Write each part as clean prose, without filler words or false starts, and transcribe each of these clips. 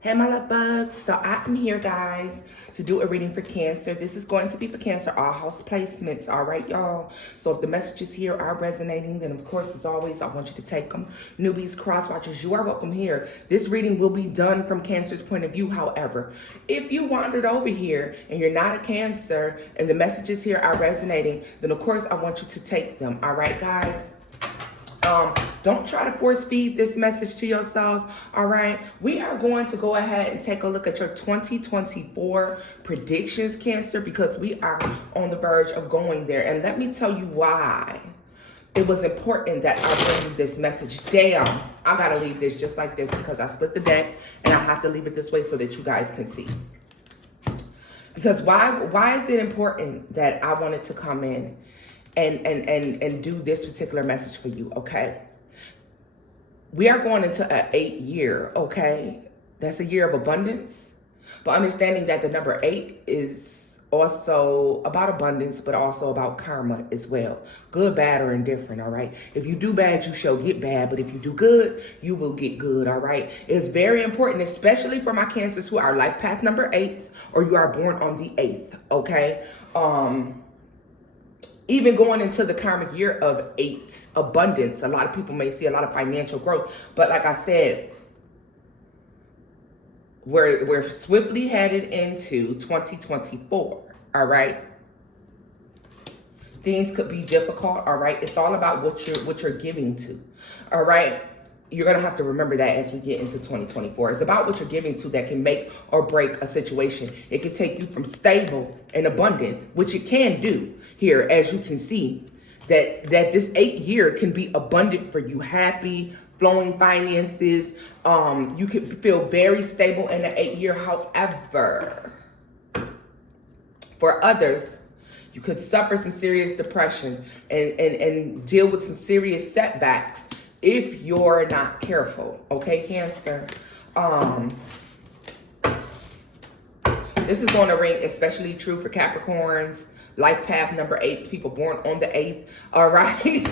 Hey my love bugs, so I am here guys to do a reading for Cancer. This is going to be for Cancer, all house placements, all right y'all? So if the messages here are resonating, then of course as always I want you to take them. Newbies, cross watchers, you are welcome here. This reading will be done from Cancer's point of view. However, if you wandered over here and you're not a Cancer and the messages here are resonating, then of course I want you to take them, all right guys? Don't try to force feed this message to yourself, all right? We are going to go ahead and take a look at your 2024 predictions, Cancer, because we are on the verge of going there. And let me tell you why it was important that I bring you this message. Damn, I got to leave this just like this because I split the deck and I have to leave it this way so that you guys can see. Because why is it important that I wanted to come in and do this particular message for you, okay? We are going into an 8 year, okay? That's a year of abundance. But understanding that the number 8 is also about abundance, but also about karma as well. Good, bad, or indifferent, all right? If you do bad, you shall get bad. But if you do good, you will get good, all right? It's very important, especially for my Cancers who are life path number 8s, or you are born on the 8th, okay? Even going into the karmic year of 8, abundance, a lot of people may see a lot of financial growth. But like I said, we're swiftly headed into 2024, all right? Things could be difficult, all right? It's all about what you're giving to, all right? You're going to have to remember that as we get into 2024. It's about what you're giving to that can make or break a situation. It can take you from stable and abundant, which it can do here, as you can see, that this 8 year can be abundant for you, happy, flowing finances. You can feel very stable in the 8 year. However, for others, you could suffer some serious depression and deal with some serious setbacks if you're not careful, okay, Cancer? This is going to ring especially true for Capricorns, life path number 8, people born on the 8th, all right?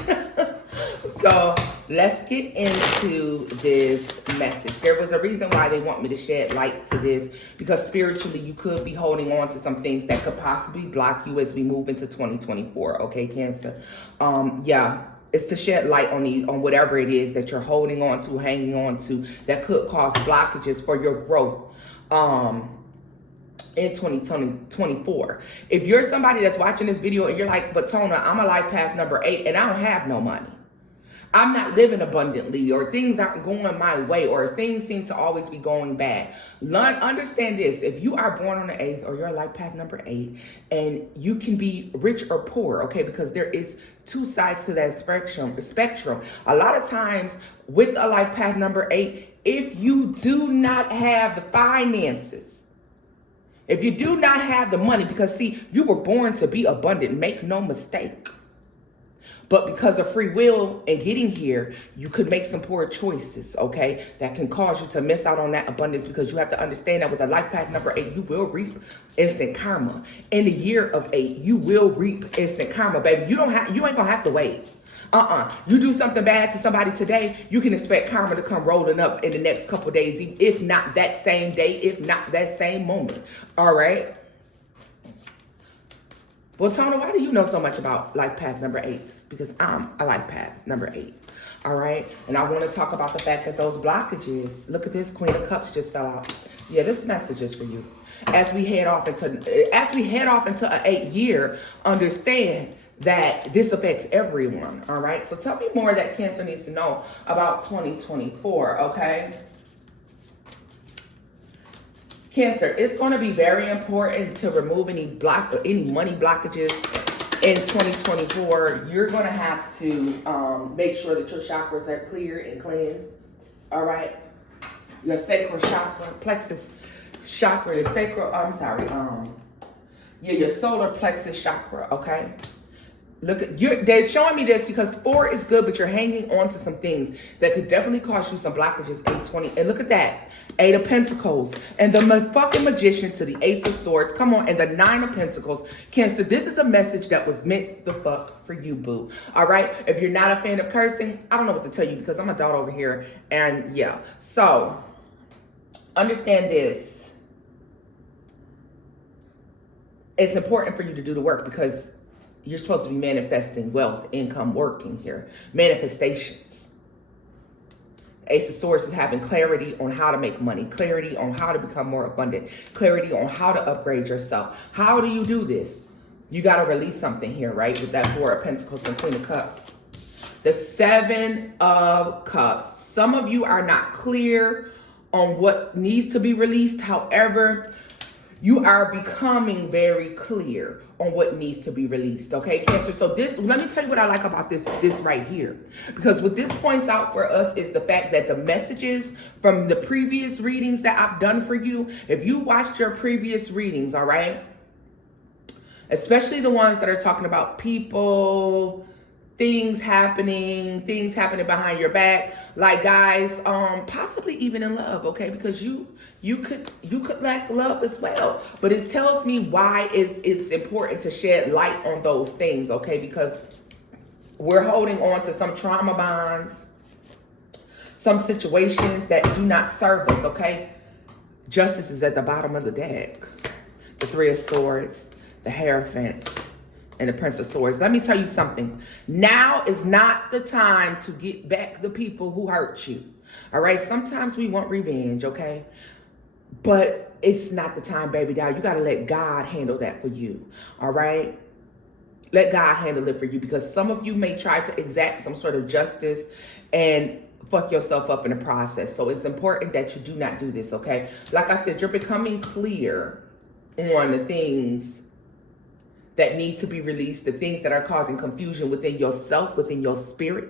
So let's get into this message. There was a reason why they want me to shed light to this, because spiritually you could be holding on to some things that could possibly block you as we move into 2024, okay, Cancer? Yeah. It's to shed light on whatever it is that you're holding on to, hanging on to, that could cause blockages for your growth in 2024. If you're somebody that's watching this video and you're like, but Tona, I'm a life path number 8 and I don't have no money. I'm not living abundantly, or things aren't going my way, or things seem to always be going bad. Understand this: if you are born on the 8th, or you're life path number 8, and you can be rich or poor, okay, because there is 2 sides to that spectrum. A lot of times with a life path number 8, if you do not have the finances, if you do not have the money, because see, you were born to be abundant, make no mistake. But because of free will and getting here, you could make some poor choices, okay? That can cause you to miss out on that abundance, because you have to understand that with a life path number 8, you will reap instant karma. In the year of 8, you will reap instant karma, baby. You ain't gonna have to wait. You do something bad to somebody today, you can expect karma to come rolling up in the next couple days, if not that same day, if not that same moment, all right? Well, Tona, why do you know so much about life path number 8s? Because I'm a life path number 8, all right? And I want to talk about the fact that those blockages, look at this, Queen of Cups just fell out. Yeah, this message is for you. As we head off into an 8 year, understand that this affects everyone, all right? So tell me more that Cancer needs to know about 2024, okay? Cancer, it's going to be very important to remove any money blockages in 2024. You're going to have to make sure that your chakras are clear and cleansed, all right? Your sacral chakra, plexus chakra, your solar plexus chakra, okay? Look, they're showing me this because 4 is good, but you're hanging on to some things that could definitely cause you some blockages in 20. And look at that. 8 of Pentacles and the fucking Magician to the Ace of Swords. Come on, and the 9 of Pentacles. Cancer, this is a message that was meant the fuck for you, boo. All right? If you're not a fan of cursing, I don't know what to tell you because I'm a dot over here. And yeah, so understand this. It's important for you to do the work because you're supposed to be manifesting wealth, income, working here. Manifestations. Ace of Swords is having clarity on how to make money, clarity on how to become more abundant, clarity on how to upgrade yourself. How do you do this? You got to release something here, right? With that Four of Pentacles and Queen of Cups. The Seven of Cups. Some of you are not clear on what needs to be released. However, you are becoming very clear on what needs to be released, okay, Cancer? So this, let me tell you what I like about this right here. Because what this points out for us is the fact that the messages from the previous readings that I've done for you, if you watched your previous readings, all right, especially the ones that are talking about people, things happening behind your back, like guys, possibly even in love, okay? Because you could lack love as well. But it tells me why it's important to shed light on those things, okay? Because we're holding on to some trauma bonds, some situations that do not serve us, okay? Justice is at the bottom of the deck. The Three of Swords, the Hierophant, and the Prince of Swords. Let me tell you something. Now is not the time to get back the people who hurt you. All right? Sometimes we want revenge, okay? But it's not the time, baby doll. You got to let God handle that for you. All right? Let God handle it for you, because some of you may try to exact some sort of justice and fuck yourself up in the process. So it's important that you do not do this, okay? Like I said, you're becoming clear on the things that need to be released, the things that are causing confusion within yourself, within your spirit,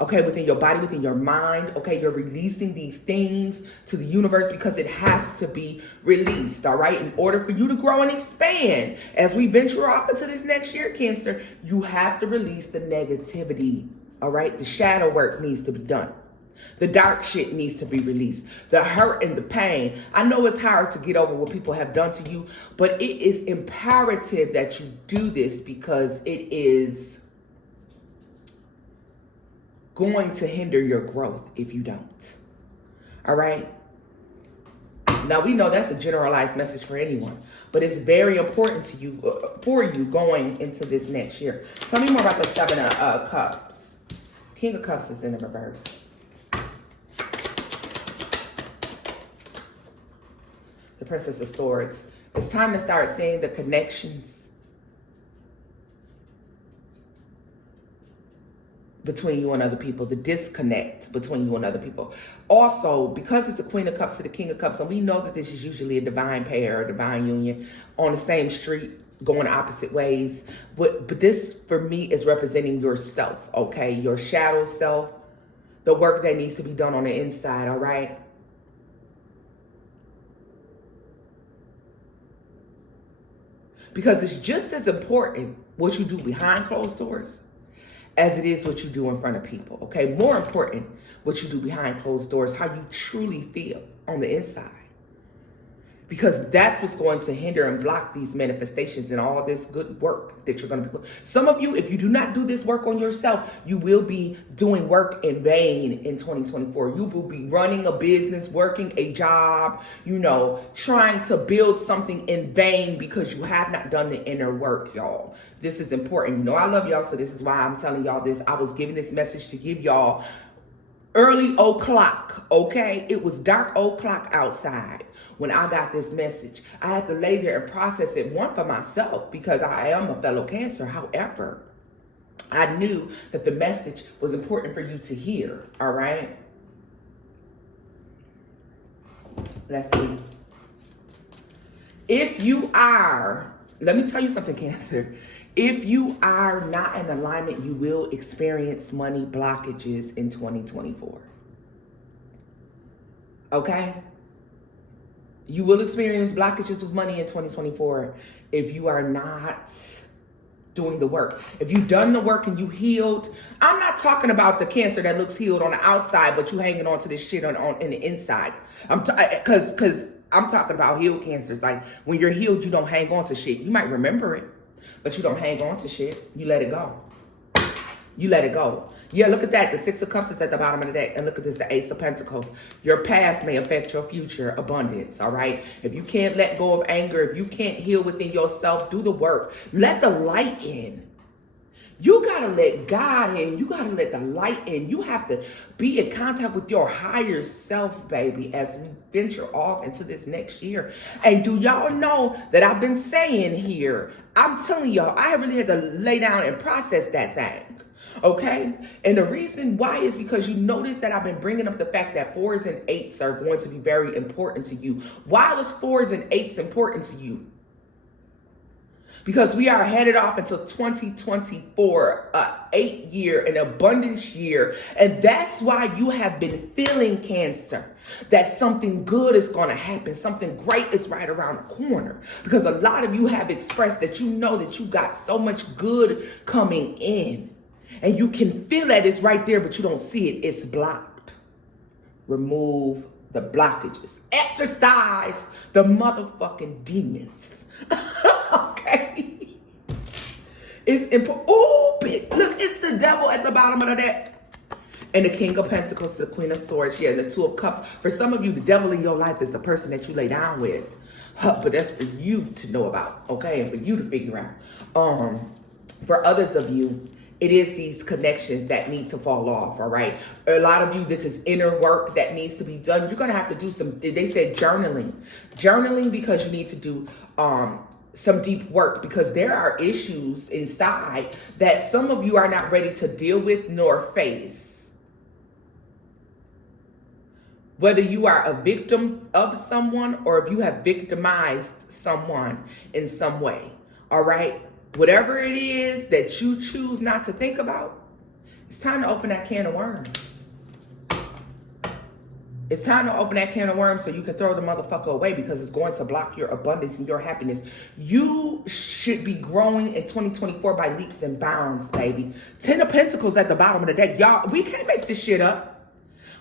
okay, within your body, within your mind, okay? You're releasing these things to the universe because it has to be released, all right? In order for you to grow and expand, as we venture off into this next year, Cancer, you have to release the negativity, all right? The shadow work needs to be done. The dark shit needs to be released. The hurt and the pain. I know it's hard to get over what people have done to you, but it is imperative that you do this because it is going to hinder your growth if you don't. All right? Now, we know that's a generalized message for anyone, but it's very important to you, for you going into this next year. Tell me more about the Seven of Cups. King of Cups is in the reverse. The Princess of Swords. It's time to start seeing the connections between you and other people, the disconnect between you and other people. Also, because it's the Queen of Cups to the King of Cups, and we know that this is usually a divine pair, a divine union, on the same street, going opposite ways. But this, for me, is representing yourself, okay? Your shadow self, the work that needs to be done on the inside, all right? Because it's just as important what you do behind closed doors as it is what you do in front of people, okay? More important what you do behind closed doors, how you truly feel on the inside. Because that's what's going to hinder and block these manifestations and all this good work that you're going to be. Some of you, if you do not do this work on yourself, you will be doing work in vain in 2024. You will be running a business, working a job, you know, trying to build something in vain because you have not done the inner work, y'all. This is important. You know, I love y'all, so this is why I'm telling y'all this. I was giving this message to give y'all early o'clock, okay? It was dark o'clock outside when I got this message. I had to lay there and process it, one, for myself, because I am a fellow Cancer. However, I knew that the message was important for you to hear, all right? Let's see. If you are, let me tell you something, Cancer. If you are not in alignment, you will experience money blockages in 2024. Okay? You will experience blockages with money in 2024 if you are not doing the work. If you've done the work and you healed, I'm not talking about the Cancer that looks healed on the outside, but you hanging on to this shit on in the inside. Because I'm talking about healed Cancers. Like, when you're healed, you don't hang on to shit. You might remember it, but you don't hang on to shit. You let it go. You let it go. Yeah, look at that. The Six of Cups is at the bottom of the deck. And look at this, the Ace of Pentacles. Your past may affect your future abundance, all right? If you can't let go of anger, if you can't heal within yourself, do the work. Let the light in. You got to let God in. You got to let the light in. You have to be in contact with your higher self, baby, as we venture off into this next year. And do y'all know that I've been saying here, I'm telling y'all, I really had to lay down and process that thing. Okay? And the reason why is because you notice that I've been bringing up the fact that 4s and 8s are going to be very important to you. Why was 4s and 8s important to you? Because we are headed off into 2024, 8-year, an abundance year. And that's why you have been feeling, Cancer, that something good is going to happen. Something great is right around the corner. Because a lot of you have expressed that you know that you got so much good coming in. And you can feel that it's right there, but you don't see it. It's blocked. Remove the blockages. Exercise the motherfucking demons. Okay? It's important. Oh, bitch. Look, it's the devil at the bottom of the deck. And the King of Pentacles, the Queen of Swords, yeah, and the Two of Cups. For some of you, the devil in your life is the person that you lay down with. But that's for you to know about, okay? And for you to figure out. For others of you, it is these connections that need to fall off, all right? A lot of you, this is inner work that needs to be done. You're going to have to do some, they said journaling. Journaling because you need to do some deep work because there are issues inside that some of you are not ready to deal with nor face. Whether you are a victim of someone or if you have victimized someone in some way, all right? Whatever it is that you choose not to think about, it's time to open that can of worms. It's time to open that can of worms so you can throw the motherfucker away because it's going to block your abundance and your happiness. You should be growing in 2024 by leaps and bounds, baby. 10 of Pentacles at the bottom of the deck. Y'all, we can't make this shit up.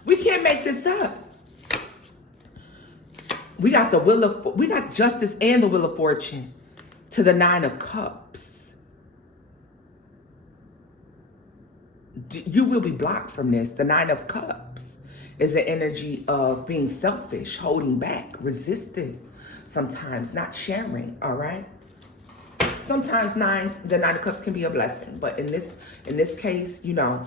We can't make this up. We got we got Justice and the Wheel of Fortune to the 9 of Cups. You will be blocked from this. The 9 of Cups is the energy of being selfish, holding back, resisting, sometimes not sharing, all right? Sometimes the 9 of Cups can be a blessing, but in this case, you know,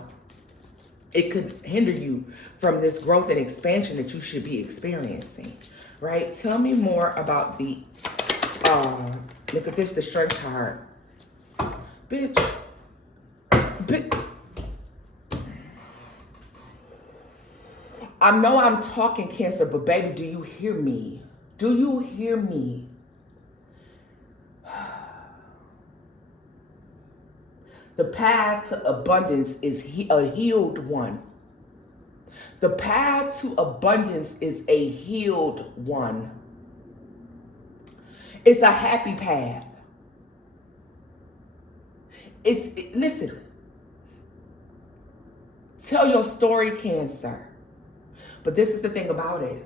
it could hinder you from this growth and expansion that you should be experiencing, right? Tell me more about the, look at this, the Strength card. Bitch. I know I'm talking, Cancer, but baby, do you hear me? Do you hear me? The path to abundance is a healed one. The path to abundance is a healed one. It's a happy path. Listen. Tell your story, Cancer. But this is the thing about it.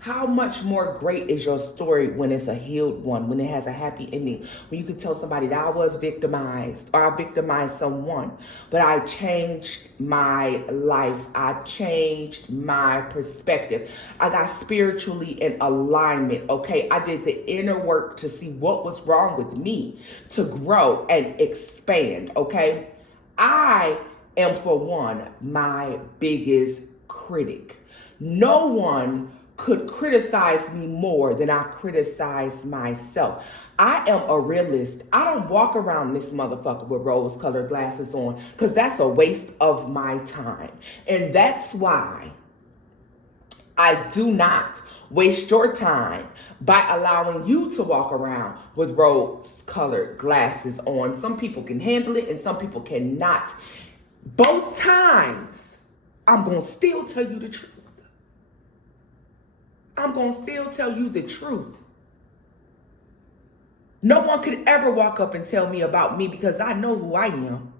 How much more great is your story when it's a healed one, when it has a happy ending, when you can tell somebody that I was victimized or I victimized someone, but I changed my life. I changed my perspective. I got spiritually in alignment, okay? I did the inner work to see what was wrong with me to grow and expand, okay? I am, for one, my biggest critic. No one could criticize me more than I criticize myself. I am a realist. I don't walk around this motherfucker with rose-colored glasses on because that's a waste of my time. And that's why I do not waste your time by allowing you to walk around with rose-colored glasses on. Some people can handle it and some people cannot. Both times, I'm going to still tell you the truth. I'm going to still tell you the truth. No one could ever walk up and tell me about me because I know who I am.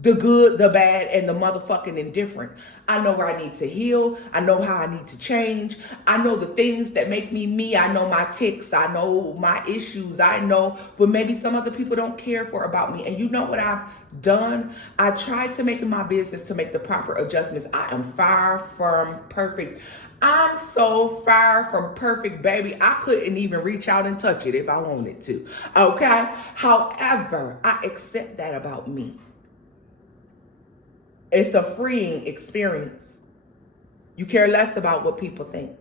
the good, the bad, and the motherfucking indifferent. I know where I need to heal. I know how I need to change. I know the things that make me me. I know my tics. I know my issues. I know what maybe some other people don't care for about me. And you know what I've done? I tried to make it my business to make the proper adjustments. I am far from perfect. I'm so far from perfect, baby. I couldn't even reach out and touch it if I wanted to. Okay? However, I accept that about me. It's a freeing experience. You care less about what people think.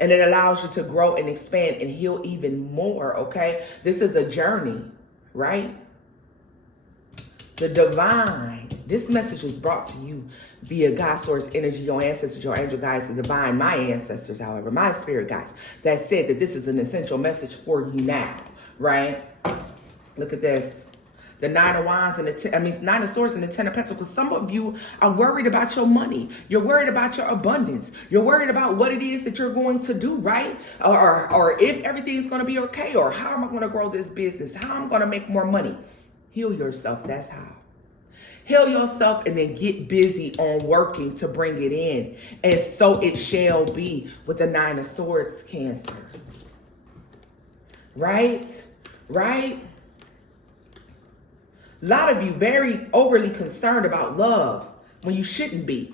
And it allows you to grow and expand and heal even more, okay? This is a journey, right? The divine. This message was brought to you via God, source, energy, your ancestors, your angel guides, the divine, my ancestors, however, my spirit guides, that said that this is an essential message for you now, right? Look at this. The Nine of Wands and the Nine of Swords and the Ten of Pentacles. Some of you are worried about your money. You're worried about your abundance. You're worried about what it is that you're going to do, right? Or if everything's going to be okay, or how am I going to grow this business? How am I going to make more money? Heal yourself. That's how. Heal yourself and then get busy on working to bring it in. And so it shall be with the Nine of Swords, Cancer. Right? Right? A lot of you very overly concerned about love when you shouldn't be.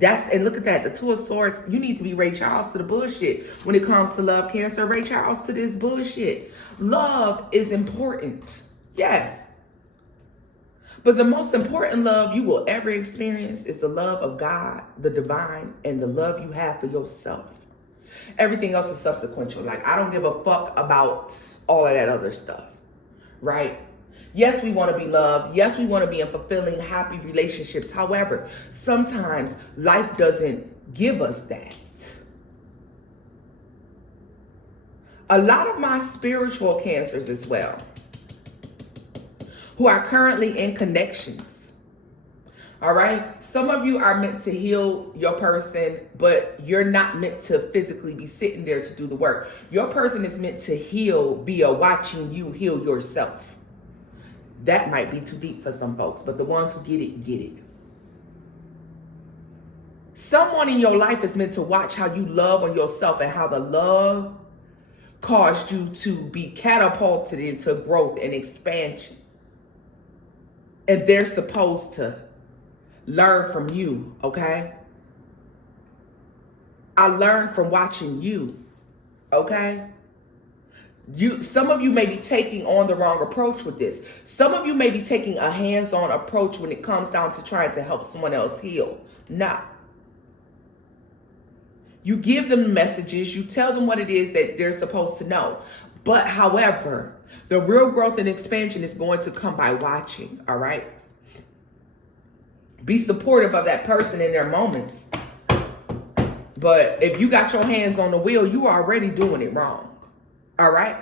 And look at that, the Two of Swords. You need to be Ray Charles to the bullshit when it comes to love, Cancer. Ray Charles to this bullshit. Love is important. Yes. But the most important love you will ever experience is the love of God, the divine, and the love you have for yourself. Everything else is subsequential. Like, I don't give a fuck about all of that other stuff. Right? Yes, we want to be loved. Yes, we want to be in fulfilling, happy relationships. However, sometimes life doesn't give us that. A lot of my spiritual Cancers as well, who are currently in connections. All right? Some of you are meant to heal your person, but you're not meant to physically be sitting there to do the work. Your person is meant to heal via watching you heal yourself. That might be too deep for some folks, but the ones who get it, get it. Someone in your life is meant to watch how you love on yourself and how the love caused you to be catapulted into growth and expansion. And they're supposed to learn from you, okay? I learned from watching you, okay? Some of you may be taking on the wrong approach with this. Some of you may be taking a hands-on approach when it comes down to trying to help someone else heal. Nah. You give them messages. You tell them what it is that they're supposed to know. But however, the real growth and expansion is going to come by watching, all right? Be supportive of that person in their moments. But if you got your hands on the wheel, you are already doing it wrong. All right?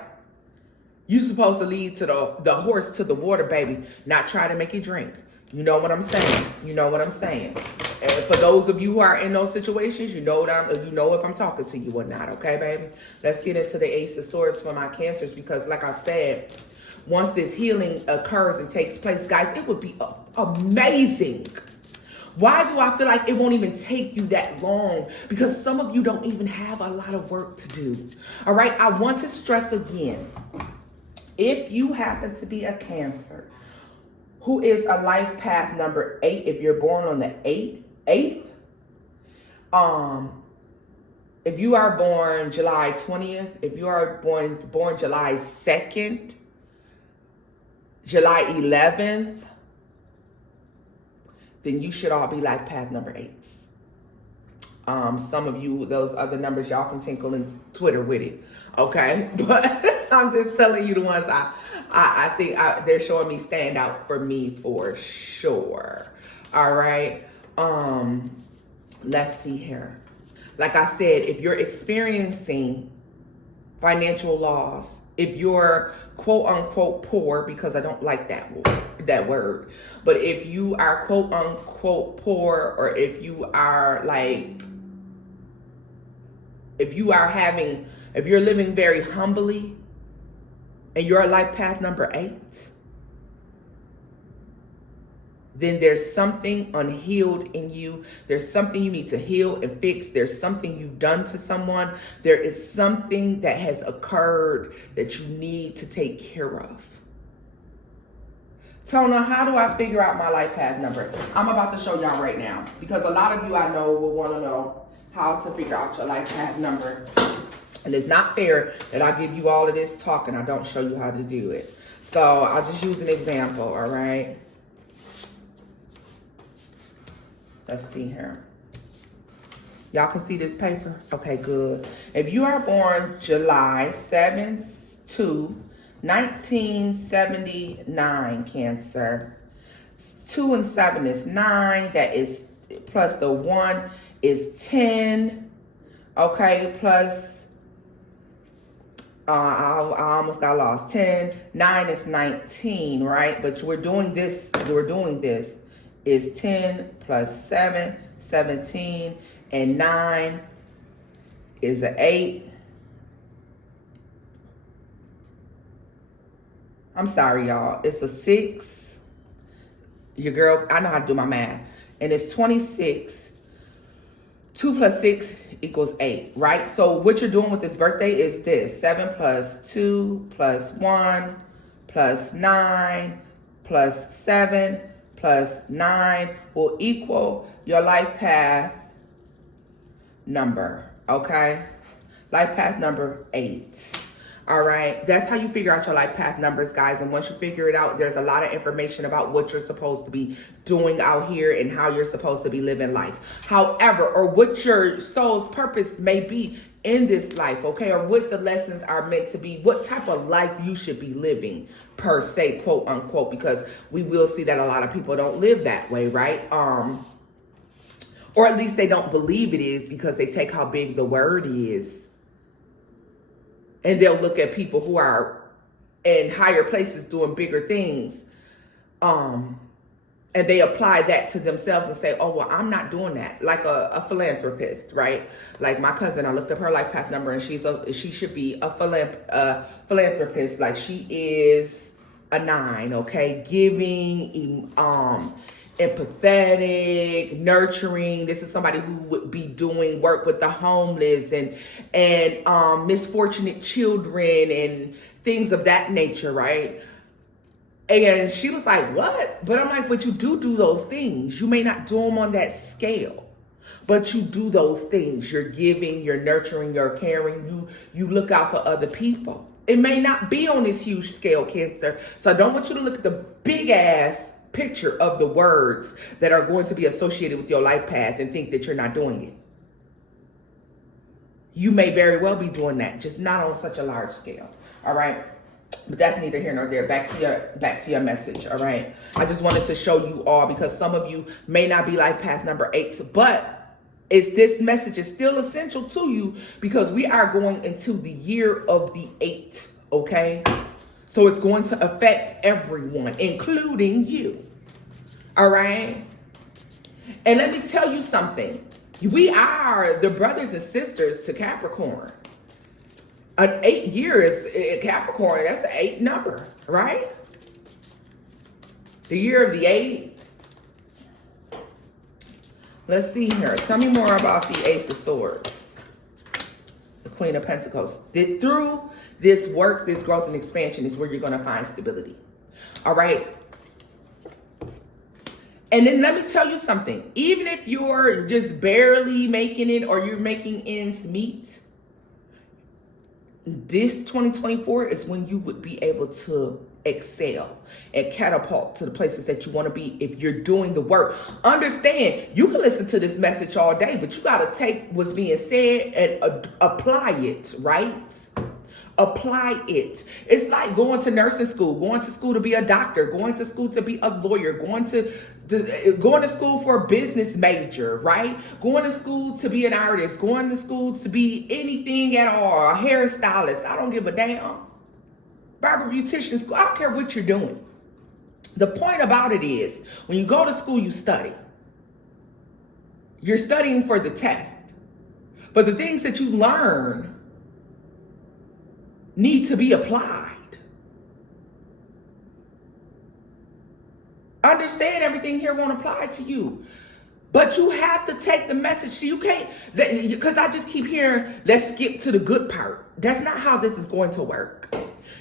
You're supposed to lead to the horse to the water, baby, not try to make it drink. You know what I'm saying? You know what I'm saying? And for those of you who are in those situations, you know if I'm talking to you or not, okay, baby? Let's get into the Ace of Swords for my Cancers, because like I said, once this healing occurs and takes place, guys, it would be amazing. Why do I feel like it won't even take you that long? Because some of you don't even have a lot of work to do. All right, I want to stress again, if you happen to be a Cancer who is a life path number 8, if you're born on the 8th, if you are born July 20th, if you are born July 2nd, July 11th, then you should all be life path number 8s. Some of you, those other numbers, y'all can tinkle and Twitter with it, okay? But I'm just telling you the ones I think they're showing me stand out for me for sure. All right. Let's see here. Like I said, if you're experiencing financial loss, if you're quote unquote poor, because I don't like that word, but if you are quote unquote poor, or if you are if you're living very humbly and you're life path number 8, then there's something unhealed in you. There's something you need to heal and fix. There's something you've done to someone. There is something that has occurred that you need to take care of. Tona, how do I figure out my life path number? I'm about to show y'all right now, because a lot of you I know will want to know how to figure out your life path number. And it's not fair that I give you all of this talk and I don't show you how to do it. So I'll just use an example, all right? Let's see here. Y'all can see this paper? Okay, good. If you are born July 7th to 1979, Cancer. 2 and 7 is 9. That is plus the 1 is 10. Okay, plus I almost got lost. 10. 9 is 19, right? But we're doing this is 10 plus 7, 17, and 9 is an 8. I'm sorry, y'all. It's a 6. Your girl, I know how to do my math. And it's 26. 2 plus 6 equals 8, right? So what you're doing with this birthday is this. 7 plus 2 plus 1 plus 9 plus 7 plus 9 will equal your life path number, okay? Life path number 8. All right, that's how you figure out your life path numbers, guys. And once you figure it out, there's a lot of information about what you're supposed to be doing out here and how you're supposed to be living life. However, or what your soul's purpose may be in this life, okay? Or what the lessons are meant to be, what type of life you should be living, per se, quote unquote, because we will see that a lot of people don't live that way, right? Or at least they don't believe it is, because they take how big the word is. And they'll look at people who are in higher places doing bigger things. And they apply that to themselves and say, oh, well, I'm not doing that. Like a philanthropist, right? Like my cousin, I looked up her life path number and she should be a philanthropist. Like she is a 9, okay? Giving, empathetic, nurturing. This is somebody who would be doing work with the homeless and misfortunate children and things of that nature, right? And she was like, what? But I'm like, but you do those things. You may not do them on that scale, but you do those things. You're giving, you're nurturing, you're caring, you look out for other people. It may not be on this huge scale, Cancer. So I don't want you to look at the big ass picture of the words that are going to be associated with your life path and think that you're not doing it. You may very well be doing that, just not on such a large scale. All right. But that's neither here nor there. Back to your message. All right. I just wanted to show you all, because some of you may not be life path number 8, but this message is still essential to you, because we are going into the year of the 8. Okay. So it's going to affect everyone, including you. All right. And let me tell you something. We are the brothers and sisters to Capricorn. An 8 year is Capricorn. That's the 8 number, right? The year of the 8. Let's see here. Tell me more about the Ace of Swords. The Queen of Pentacles. Through this work, this growth and expansion is where you're going to find stability. All right. And then let me tell you something. Even if you're just barely making it or you're making ends meet, this 2024 is when you would be able to excel and catapult to the places that you want to be if you're doing the work. Understand, you can listen to this message all day, but you got to take what's being said and apply it, right? Apply it. It's like going to nursing school, going to school to be a doctor, going to school to be a lawyer, going to school for a business major, right? Going to school to be an artist, going to school to be anything at all, a hairstylist. I don't give a damn. Barber, beautician school. I don't care what you're doing. The point about it is, when you go to school, you study. You're studying for the test. But the things that you learn need to be applied. Understand everything here won't apply to you. But you have to take the message. You can't, because I just keep hearing, let's skip to the good part. That's not how this is going to work.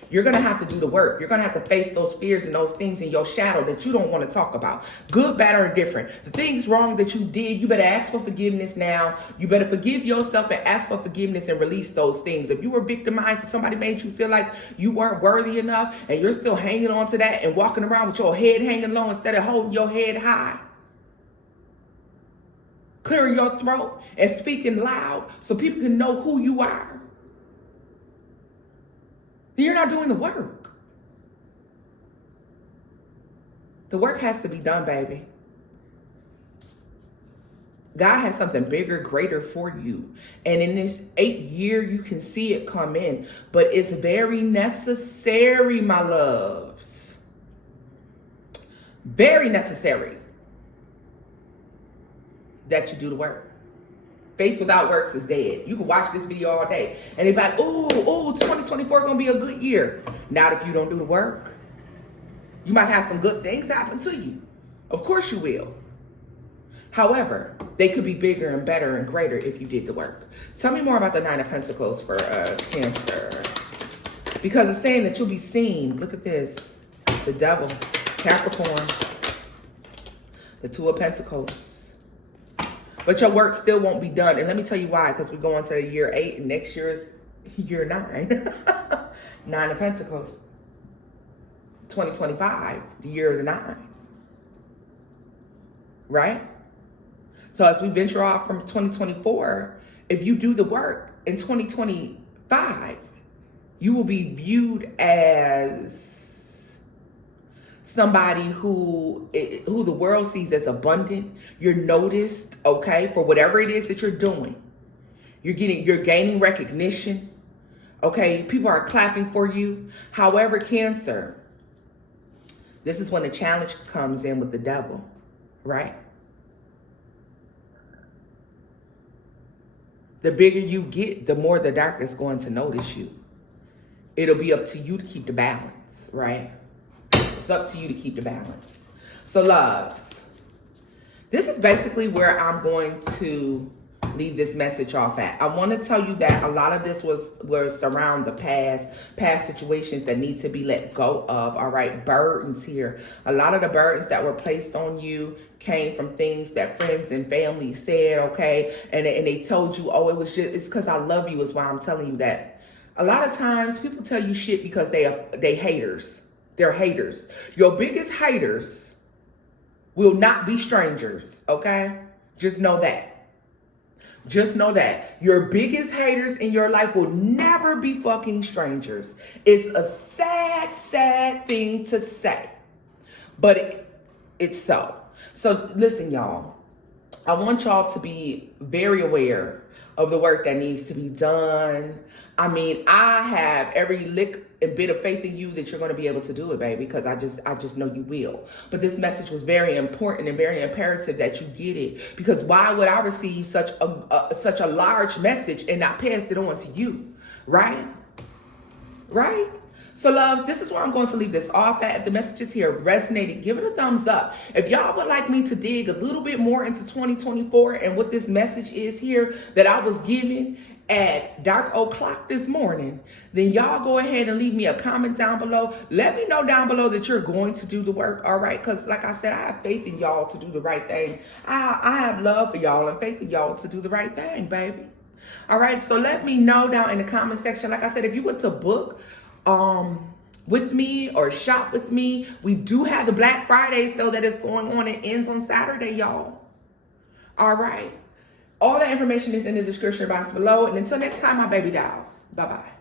You're going to have to do the work. You're going to have to face those fears and those things in your shadow that you don't want to talk about. Good, bad, or different. The things wrong that you did, you better ask for forgiveness now. You better forgive yourself and ask for forgiveness and release those things. If you were victimized and somebody made you feel like you weren't worthy enough and you're still hanging on to that and walking around with your head hanging low instead of holding your head high, clearing your throat and speaking loud so people can know who you are, then you're not doing the work. The work has to be done, baby. God has something bigger, greater for you. And in this 8th year, you can see it come in. But it's very necessary, my loves. Very necessary that you do the work. Faith without works is dead. You can watch this video all day and they're like, oh, 2024 gonna be a good year. Not if you don't do the work. You might have some good things happen to you. Of course you will. However, they could be bigger and better and greater if you did the work. Tell me more about the 9 of Pentacles for Cancer. Because it's saying that you'll be seen. Look at this. The Devil, Capricorn, the 2 of Pentacles. But your work still won't be done. And let me tell you why. Because we're going to year 8 and next year is year 9. 9 of Pentacles. 2025, the year of the 9. Right? So as we venture off from 2024, if you do the work in 2025, you will be viewed as somebody who the world sees as abundant. You're noticed, okay, for whatever it is that you're doing. You're gaining recognition, okay? People are clapping for you. However, Cancer, this is when the challenge comes in with the Devil, right? The bigger you get, the more the dark is going to notice you. It'll be up to you to keep the balance, right? It's up to you to keep the balance. So loves, this is basically where I'm going to leave this message off at. I want to tell you that a lot of this was around the past situations that need to be let go of. All right, burdens here. A lot of the burdens that were placed on you came from things that friends and family said, okay, and they told you, oh, it's because I love you is why I'm telling you that. A lot of times people tell you shit because they haters. They're haters. Your biggest haters will not be strangers, okay? Just know that. Just know that. Your biggest haters in your life will never be fucking strangers. It's a sad, sad thing to say. But it's so. So listen, y'all. I want y'all to be very aware of the work that needs to be done. I mean, I have every lick and bit of faith in you that you're going to be able to do it, baby, because I just know you will. But this message was very important and very imperative that you get it, because why would I receive such a large message and not pass it on to you, right? Right? So loves, this is where I'm going to leave this off at. If the messages here resonated, give it a thumbs up. If y'all would like me to dig a little bit more into 2024 and what this message is here that I was given at dark o'clock this morning, then y'all go ahead and leave me a comment down below. Let me know down below that you're going to do the work, all right? Because like I said, I have faith in y'all to do the right thing. I have love for y'all and faith in y'all to do the right thing, baby. All right, so let me know down in the comment section. Like I said, if you want to book with me or shop with me, we do have the Black Friday sale that is going on. It ends on Saturday, y'all. All right. All that information is in the description box below. And until next time, my baby dolls. Bye-bye.